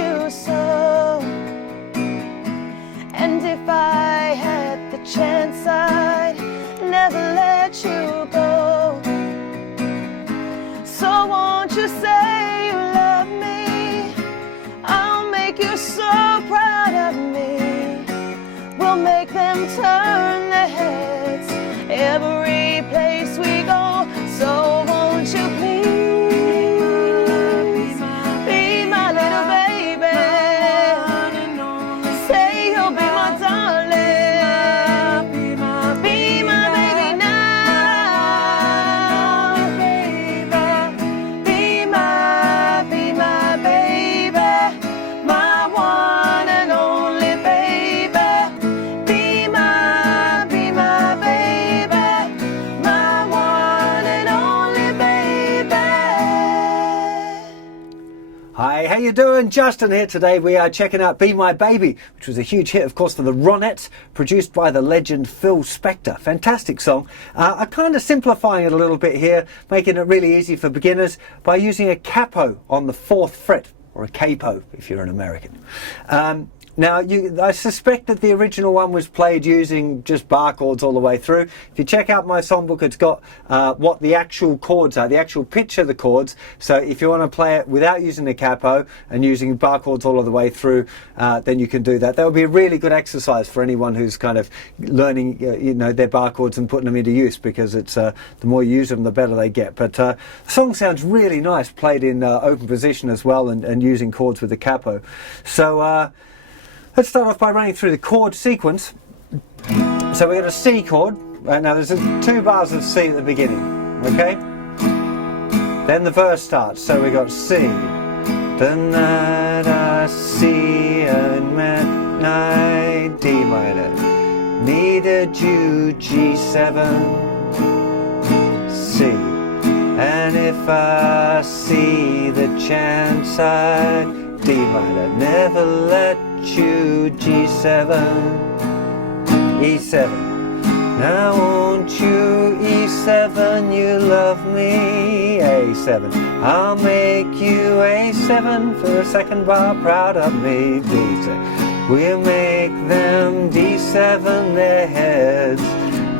you so. And if I had the chance, I'd never let you go. So won't you say you love me? I'll make you so proud of me. We'll make them turn their heads every place we go. So won't you please be my little baby? Say you'll be my darling. Be my baby now. Be my baby, my one and only baby. Be my baby, my one and only baby. Hi, how you doing? Justin here. Today we are checking out Be My Baby, which was a huge hit, of course, for the Ronettes, produced by the legend Phil Spector. Fantastic song. I'm kind of simplifying it a little bit here, making it really easy for beginners by using a capo on the 4th fret, or a capo if you're an American. Now, I suspect that the original one was played using just bar chords all the way through. If you check out my songbook, it's got what the actual chords are, the actual pitch of the chords. So if you want to play it without using the capo and using bar chords all of the way through, then you can do that. That would be a really good exercise for anyone who's kind of learning, their bar chords and putting them into use, because it's the more you use them, the better they get. But the song sounds really nice, played in open position as well, and using chords with the capo. So let's start off by running through the chord sequence. So we got a C chord. Right now there's 2 bars of C at the beginning, okay? Then the verse starts. So we got C. The night I see at midnight, D minor. Needed you, G7, C. And if I see the chance, I D minor. Never let you, G7, E7. Now won't you, E7, you love me, A7. I'll make you A7 for a second bar, proud of me, D7. We'll make them D7 their heads,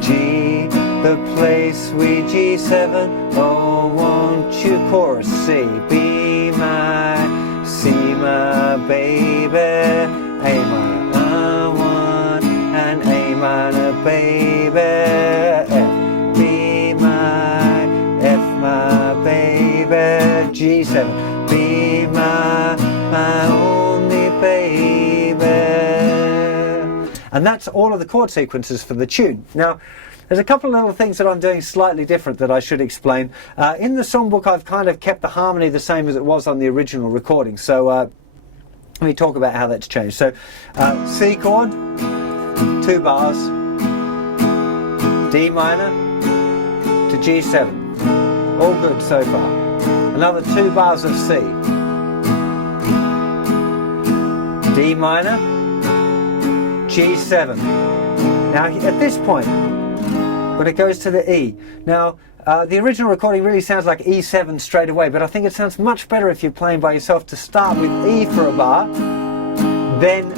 G, the place we G7. Oh, won't you, chorus C, be my, C my baby, A minor, I1, and A minor baby, F, be my, F my baby, G7, be my only baby. And that's all of the chord sequences for the tune. Now, there's a couple of little things that I'm doing slightly different that I should explain. In the songbook, I've kind of kept the harmony the same as it was on the original recording. So let me talk about how that's changed. So C chord, 2 bars, D minor to G7. All good so far. Another 2 bars of C. D minor, G7. Now at this point, when it goes to the E. Now, the original recording really sounds like E7 straight away, but I think it sounds much better if you're playing by yourself to start with E for a bar, then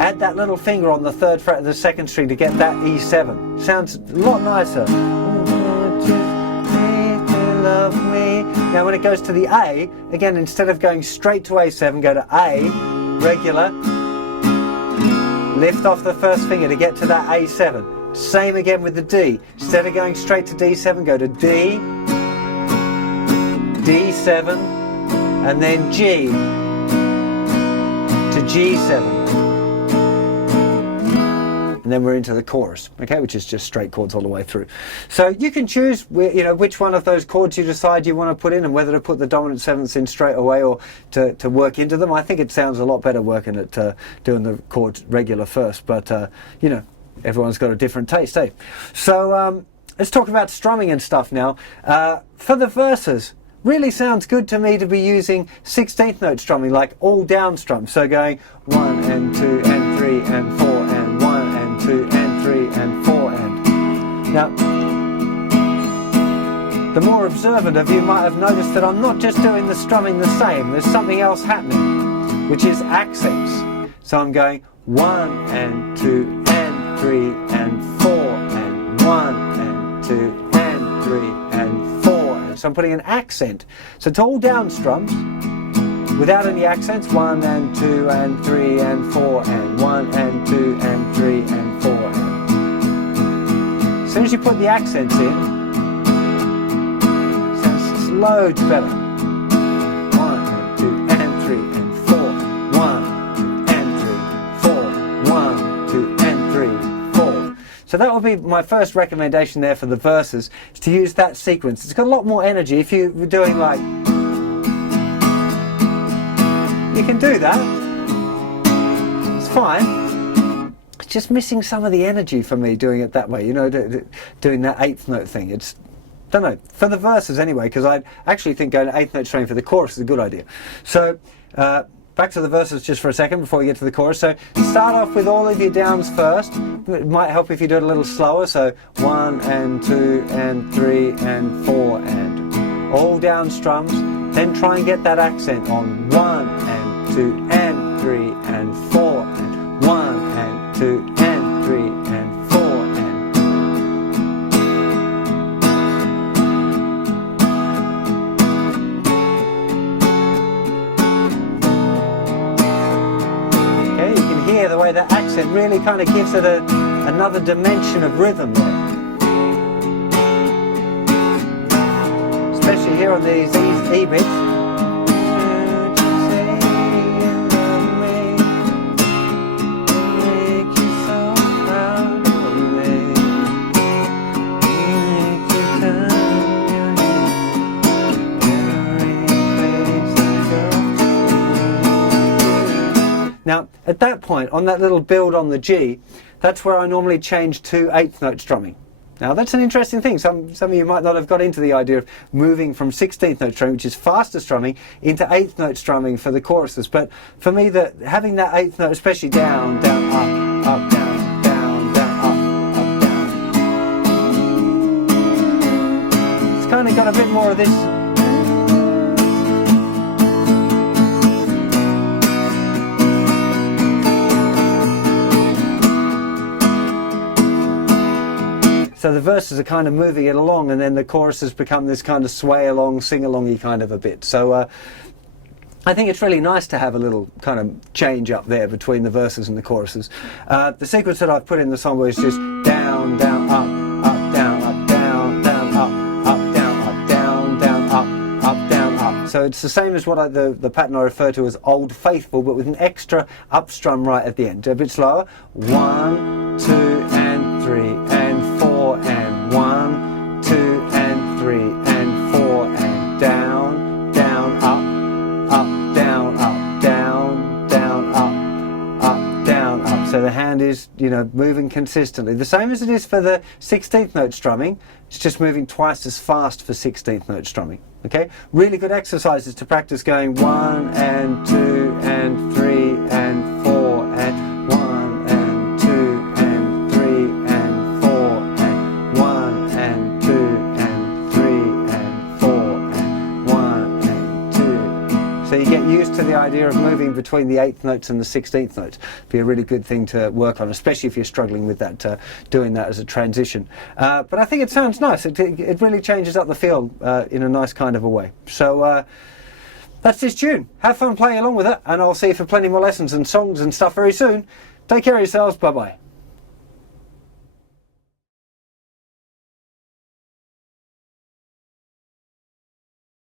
add that little finger on the 3rd fret of the 2nd string to get that E7. Sounds a lot nicer. Love me. Now when it goes to the A, again, instead of going straight to A7, go to A, regular, lift off the 1st finger to get to that A7. Same again with the D. Instead of going straight to D7, go to D, D7, and then G to G7. And then we're into the chorus, okay, which is just straight chords all the way through. So you can choose, which one of those chords you decide you want to put in, and whether to put the dominant 7ths in straight away or to work into them. I think it sounds a lot better working at doing the chords regular first, but everyone's got a different taste, eh? So let's talk about strumming and stuff now. For the verses, really sounds good to me to be using 16th note strumming, like all down strum. So going 1 and 2 and 3 and 4 and 1 and 2 and 3 and 4 and. Now, the more observant of you might have noticed that I'm not just doing the strumming the same. There's something else happening. which is accents. So I'm going 1 and 2 and 3 and 4 and 1 and 2 and 3 and 4. And so I'm putting an accent. So it's all down strums without any accents. 1 and 2 and 3 and 4 and 1 and 2 and 3 and 4. As soon as you put the accents in, it sounds loads better. 1 and 2 and 3 and 4. 1, 2 and 3, 4. 1, 2 and 3, 4. So that would be my first recommendation there for the verses, is to use that sequence. It's got a lot more energy. If you're doing like, you can do that. It's fine. It's just missing some of the energy for me doing it that way, you know, doing that 8th note thing. It's, don't know, for the verses anyway, because I actually think going 8th note strumming for the chorus is a good idea. So back to the verses just for a second before we get to the chorus. So start off with all of your downs first. It might help if you do it a little slower. So 1 and 2 and 3 and 4 and all down strums. Then try and get that accent on 1 and 2 and 3 and 4 and 1 and 2 and 3 and 4 and okay, you can hear the way that accent really kind of gives it another dimension of rhythm there. Especially here on these E bits. Now, at that point, on that little build on the G, that's where I normally change to 8th note strumming. Now, that's an interesting thing. Some of you might not have got into the idea of moving from 16th note strumming, which is faster strumming, into 8th note strumming for the choruses. But for me, having that 8th note, especially down, down, up, down, down, down, up, down. It's kind of got a bit more of this. So the verses are kind of moving it along, and then the choruses become this kind of sway along, sing alongy kind of a bit. So I think it's really nice to have a little kind of change up there between the verses and the choruses. The sequence that I've put in the song was just down, down, up, down, down, up, down, down, up, down, up. So it's the same as what the pattern I refer to as Old Faithful, but with an extra up strum right at the end. A bit slower. 1, 2 and 3 and 4 and 1, 2 and 3 and 4 and down, down, up, down, down, down, up, down, up. So the hand is, you know, moving consistently. The same as it is for the 16th note strumming. It's just moving twice as fast for 16th note strumming. Okay? Really good exercises to practice going 1 and 2 and 3 and 4 and 1 and 2 and 3 and 4 and 1 and 2 and 3 and 4 and 1 and 2. So you get used to the idea of moving between the 8th notes and the 16th notes. Be a really good thing to work on, especially if you're struggling with that, doing that as a transition. But I think it sounds nice. It really changes up the feel in a nice kind of a way. So that's this tune. Have fun playing along with it, and I'll see you for plenty more lessons and songs and stuff very soon. Take care of yourselves. Bye-bye.